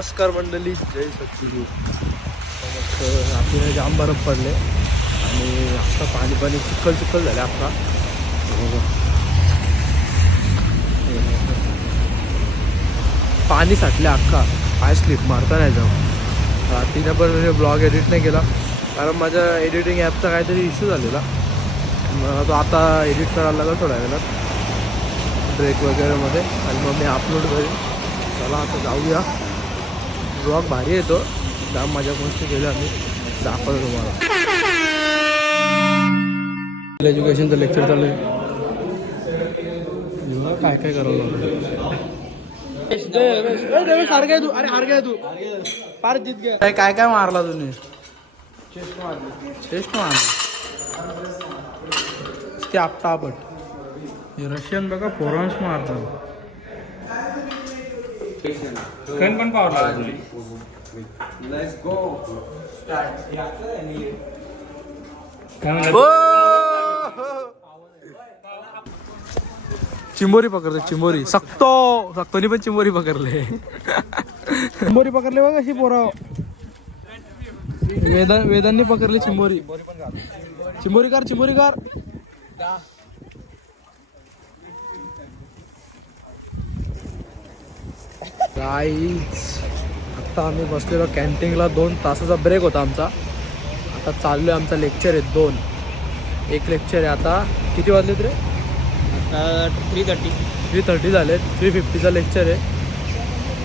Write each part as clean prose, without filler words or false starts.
नमस्कार मंडळी, जय सद्गुरू. आपल्याला जाम बरफ पडले आणि आता पाणी चिखल झाले. आता पाणी साठले अख्खा. पाय स्लिप मारता नाही जाऊ. रात्रीने पण ब्लॉग एडिट नाही केला कारण माझ्या एडिटिंग ॲपचा काहीतरी इश्यू झालेला. मला तो आता एडिट करायला लागला थोड्या वेळात ब्रेक वगैरेमध्ये आणि मग मी अपलोड करेन. चला आता जाऊया. ब्लॉग भारी येतो. जाम माझ्या गोष्टी केल्या आम्ही दाखवतो तुम्हाला. एज्युकेशनचं लेक्चर चालू आहे. काय काय करावं सारखं आहे तू. अरे हार गया तू. फार जीत गया. काय काय मारला तुम्ही? चेस्ट मारली ते आपटापट. रशियन बघा फोरन्स मारतात. पण पावर लागली. Let's go start. चिंबोरी पकडते. चिंबोरी सक्तोनी पण चिंबोरी पकडले. चिंबोरी पकडले बघ अशी पोरा. वेदांनी पकडले चिंबोरी. चिंबोरी कार. गाईज आत्ता आम्ही बसलेलो कॅन्टीनला. 2 तासाचा ब्रेक होता आमचा. आता चाललोय. आमचा लेक्चर आहे 2. एक लेक्चर आहे आता. किती वाजलेत रे? आता 3:30 झालेत. 3:50चा लेक्चर आहे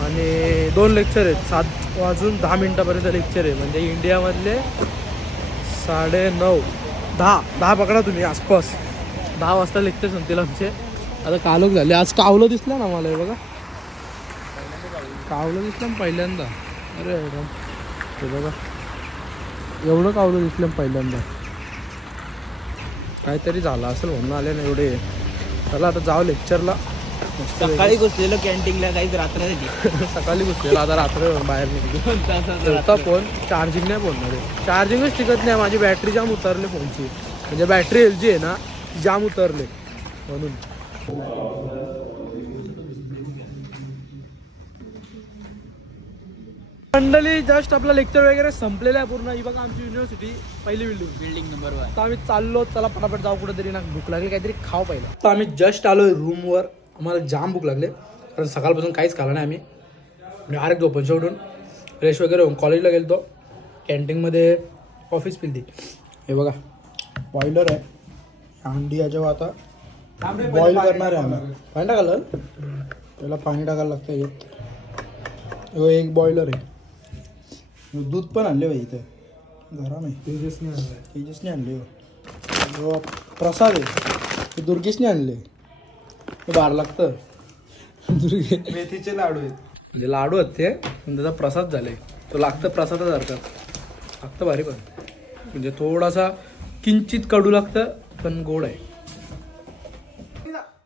आणि 2 लेक्चर आहेत. 7 वाजून 10 मिनटापर्यंत लेक्चर आहे. म्हणजे इंडियामधले 9:30 10 पकडा तुम्ही आसपास. 10 वाजता लेक्चर संपतील आमचे. आता कालोख झाले. आज कावलं दिसलं ना मला. हे बघा कावलं दिसलं पहिल्यांदा. अरे हे बघा एवढं कावलं दिसलं पहिल्यांदा. काहीतरी झालं असेल म्हणून आले ना एवढे. चला आता जाऊ लेक्चरला. सकाळी घुसलेलं कॅन्टीनला काहीच रात्र झाली. सकाळी घुसलेला आता रात्र बाहेर निघतो. होता फोन चार्जिंग नाही फोनमध्ये. चार्जिंगच टिकत नाही. माझी बॅटरी जाम उतरली फोनची. म्हणजे बॅटरी LG आहे ना ती जाम उतरले म्हणून. मंडळी जस्ट आपला लेक्चर वगैरे संपलेला आहे पूर्ण. ही बघा आमची युनिव्हर्सिटी पहिली बिल्डिंग नंबर 1. आता आम्ही चाललो. चला पटापट जाऊ कुठेतरी. ना भूक लागली काहीतरी खाऊ पहिला. तर आम्ही जस्ट आलोय रूमवर. आम्हाला जाम भूक लागले कारण सकाळपासून काहीच खाल्लं नाही आम्ही. डायरेक्ट झोपून शेवटून फ्रेश वगैरे होऊन कॉलेजला गेलो. कॅन्टीनमध्ये कॉफीच पिली. हे बघा बॉयलर आहे. अंडी याच्यावर आता बॉईल करणार आहे आम्ही. पाणी टाकायला त्याला पाणी टाकायला लागतं. एक बॉयलर आहे. दूध पण आणले बाई इथे. घरा नाही तेजसने आणले. जो प्रसाद आहे ते दुर्गेशने आणले. ते बार लागतं. मेथीचे लाडू आहेत. म्हणजे लाडू आहेत ते पण त्याचा प्रसाद झाले. तो लागतं प्रसादासारखा. लागतं भारी पण. म्हणजे थोडासा किंचित कडू लागतं पण गोड आहे.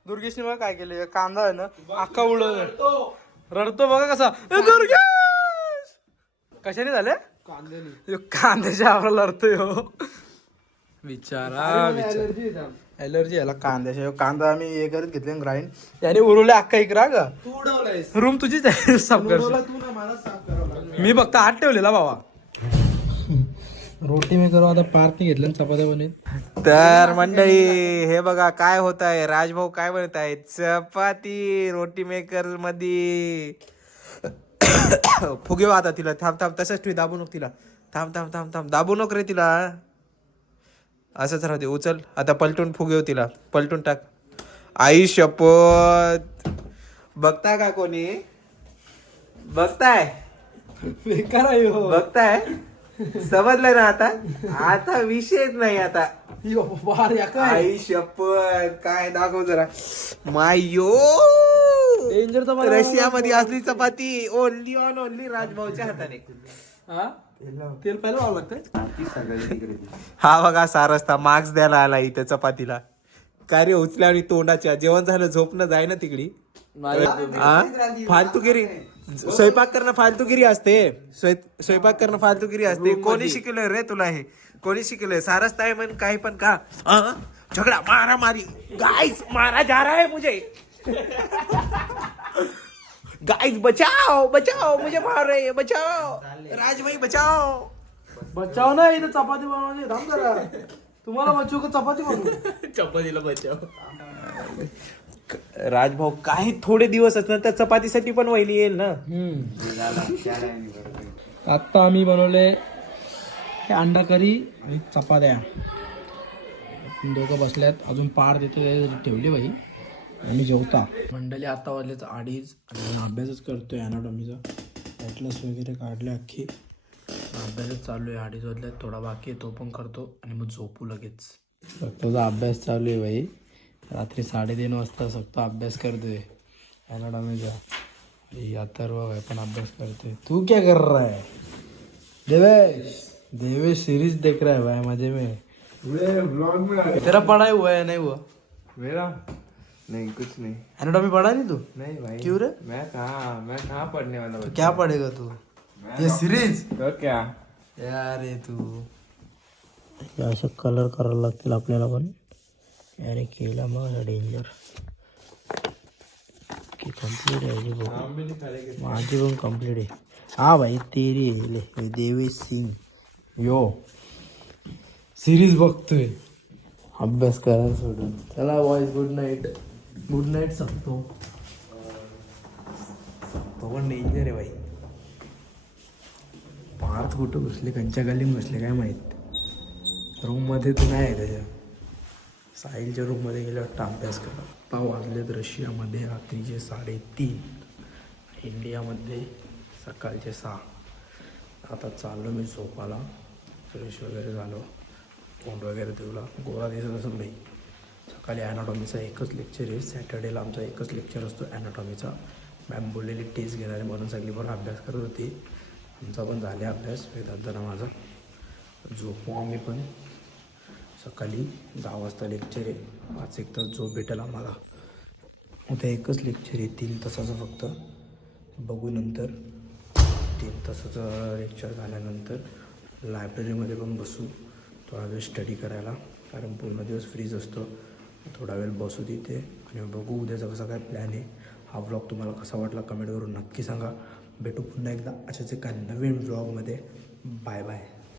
दुर्गेशने बघा काय केले. कांदा आहे ना अख्खा उडवलं. रडतो बघा कसा. दुर्गेश कशाने झाले? कांद्याच्या आवराला रडतोय हो बिचारा. एलर्जी याला कांद्याच्या. कांदा आम्ही हे करत घेतले ग्राइंड. याने उरवले अख्खा इकरा का. रूम तुझीच आहे साफ कर. मी फक्त हात ठेवलेला बाबा. रोटी मी करू आता. पार्टी घेतल्या चपात्या बनेल. तर मंडळी हे बघा काय होत आहे. राजभाऊ काय बनत आहे. चपाती रोटी मेकर मध्ये. फुगे आता तिला. थांब तसंच ठेवी. दाबू नको तिला. थांब दाबू नको रे तिला. असंच राहते. उचल आता. पलटून फुगे तिला. पलटून टाक. आई शपथ. बघताय का कोणी? बघताय बेकार आहे हो. बघताय. समजलं ना आता विषयच नाही आता. आई शपथ. काय दाखव जरा. मायो डेंजर. रशियामध्ये असली चपाती ओनली राजभाऊच्या हाताने. तेल पहिलं वाव लागतंय. हा बघा सारस्ता मार्क्स द्यायला आला इथे चपातीला. कार्य उचल्या आणि तोंडाच्या. जेवण झालं झोपणं जाय ना तिकडी. फालतूगिरी. स्वयंपाक करणं फालतूगिरी असते. स्वयंपाक करणं फालतूगिरी असते. कोणी शिकवलंय रे तुला हे? कोणी शिकवलंय? सारस्ता आहे म्हण काही पण का. झगडा मारा मारी. गाइस मारा जा रहा है मुझे. गाइस बचाओ बचाओ मुझे मार रहे हैं बचाओ राज भाई बचाओ. बचाव ना इथं चपाती बनवायची थांब जरा. तुम्हाला बचाव का चपाती बनवू? चपातीला बचाव. राजभाऊ काही थोडे दिवस असणार तर चपातीसाठी पण वहिनी येईल ना. आत्ता आम्ही बनवले हे अंडा करी आणि चपात्या. दोघं बसल्यात अजून पार देते ठेवली बाई आणि जेवता. मंडळी आता वाजलेच 2:30 आणि अभ्यासच करतोय अॅनाटॉमीचा. ॲटलस वगैरे काढले अख्खी. अभ्यासच चालू आहे. 2:30 वाजल्यात. थोडा बाकी आहे तो पण करतो आणि मग झोपू लगेच. फक्तचा अभ्यास चालू आहे बाई. रात्री 3:30 वाजता फक्त अभ्यास करतोय अॅनाटॉमीचा. अथर्व भाई पण अभ्यास करते. तू क्या कर रहा है? देवेश सीरीज देख रहा है भाई मजे में. ब्लॉग में तेरा पढ़ाई हुआ है नहीं हुआ? मेरा नहीं कुछ नहीं. एनाटॉमी पढ़ा नहीं तू? नहीं भाई. क्यों रे? मैं कहाँ पढ़ने वाला तो क्या पढ़ेगा तू? ये सीरीज तो क्या यार ये तू असे कलर करायला लागतील आपल्याला पण. अरे केला मग डेंजर की कम्प्लीट आहे माझी पण कम्प्लीट आहे. हा भाई तेरी आहे देवेश सिंग यो सिरीज बघतोय अभ्यास करायला सोडून. चला वॉइस गुड नाईट सांगतो. तो पण डेंजर आहे भाई. पार्थ कुठं बसले कंच्या गल्लीत बसले काय माहीत. रूममध्ये तर नाही आहे त्याच्या. साहिलच्या रूममध्ये गेले वाटतं अभ्यास करा. आता वाजलेत रशियामध्ये रात्रीचे 3:30. इंडियामध्ये सकाळचे 6. आता चाललो मी झोपाला. फ्रेश वगैरे झालो. तोंड वगैरे ठेवला. गोळा दिसत असं नाही. सकाळी ॲनाटॉमीचा एकच लेक्चर आहे. सॅटर्डेला आमचा एकच लेक्चर असतो ॲनाटॉमीचा. मॅम बोललेली टेस्ट घेणार आहे म्हणून सगळी बरं अभ्यास करत होती. आमचा पण झाले अभ्यास. वेदांतना माझा झोपू आम्ही पण. सकाळी 10 वाजता लेक्चर आहे. 5-1 तास झोप भेटेल आम्हाला. उद्या एकच लेक्चर आहे 3 तासाचं फक्त. बघू नंतर 3 तासाचं लेक्चर झाल्यानंतर लायब्ररीमध्ये पण बसू थोडा वेळ स्टडी करायला. कारण पूर्ण दिवस फ्रीज असतो. थोडा वेळ बसू तिथे आणि बघू उद्याचा कसा काय प्लॅन आहे. हा व्लॉग तुम्हाला कसा वाटला कमेंट करून नक्की सांगा. भेटू पुन्हा एकदा अशाच एका नवीन व्लॉगमध्ये. Bye bye.